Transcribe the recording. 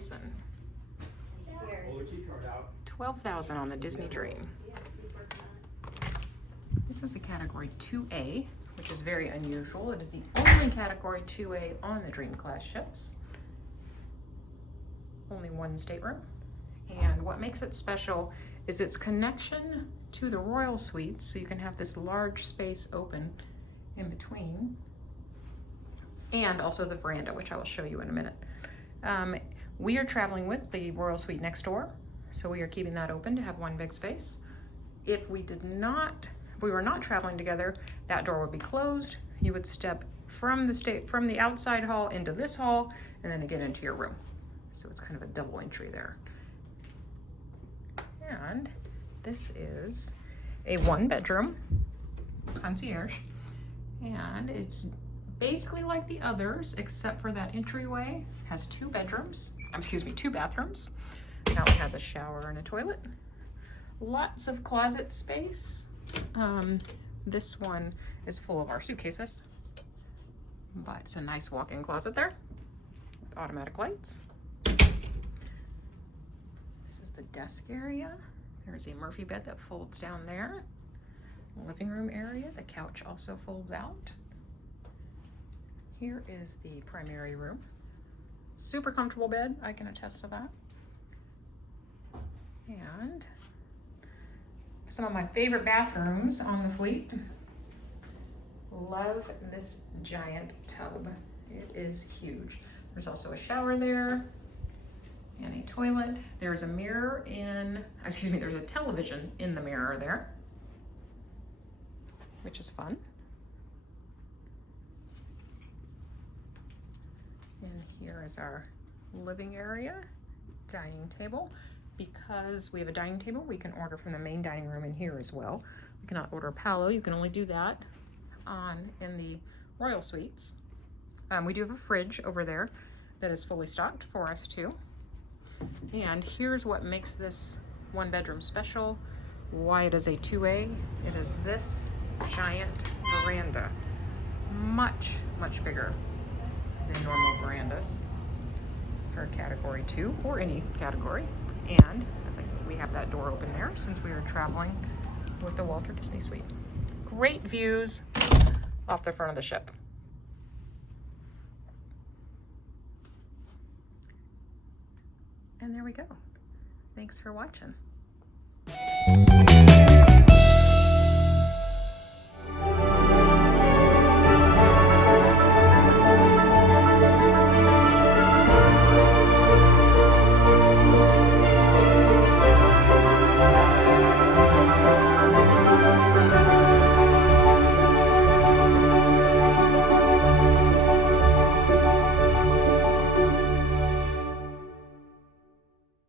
$12,000. 12,000 on the Disney Dream. This is a category 2A, which is very unusual. It is the only category 2A on the Dream class ships. Only one stateroom. And what makes it special is its connection to the Royal Suite, so you can have this large space open in between, and also the veranda, which I will show you in a minute. We are traveling with the Royal Suite next door, so we are keeping that open to have one big space. If we were not traveling together, that door would be closed. You would step from the outside hall into this hall, and then again into your room. So it's kind of a double entry there. And this is a 1-bedroom concierge, and it's basically like the others except for that entryway. It has 2 bathrooms. Now it has a shower and a toilet. Lots of closet space. This one is full of our suitcases, but it's a nice walk-in closet there with automatic lights. This is the desk area. There's a Murphy bed that folds down there. Living room area, the couch also folds out. Here is the primary room. Super comfortable bed, I can attest to that. And some of my favorite bathrooms on the fleet. Love this giant tub. It is huge. There's also a shower there and a toilet. There's a mirror there's a television in the mirror there, which is fun. And here is our living area, dining table. Because we have a dining table, we can order from the main dining room in here as well. We cannot order a Palo. You can only do that in the Royal Suites. We do have a fridge over there that is fully stocked for us too. And here's what makes this 1-bedroom special, why it is a 2A. It is this giant veranda. Much, much bigger than normal verandas for category 2 or any category. And as I said, we have that door open there since we are traveling with the Walt Disney Suite. Great views off the front of the ship. And there we go. Thanks for watching.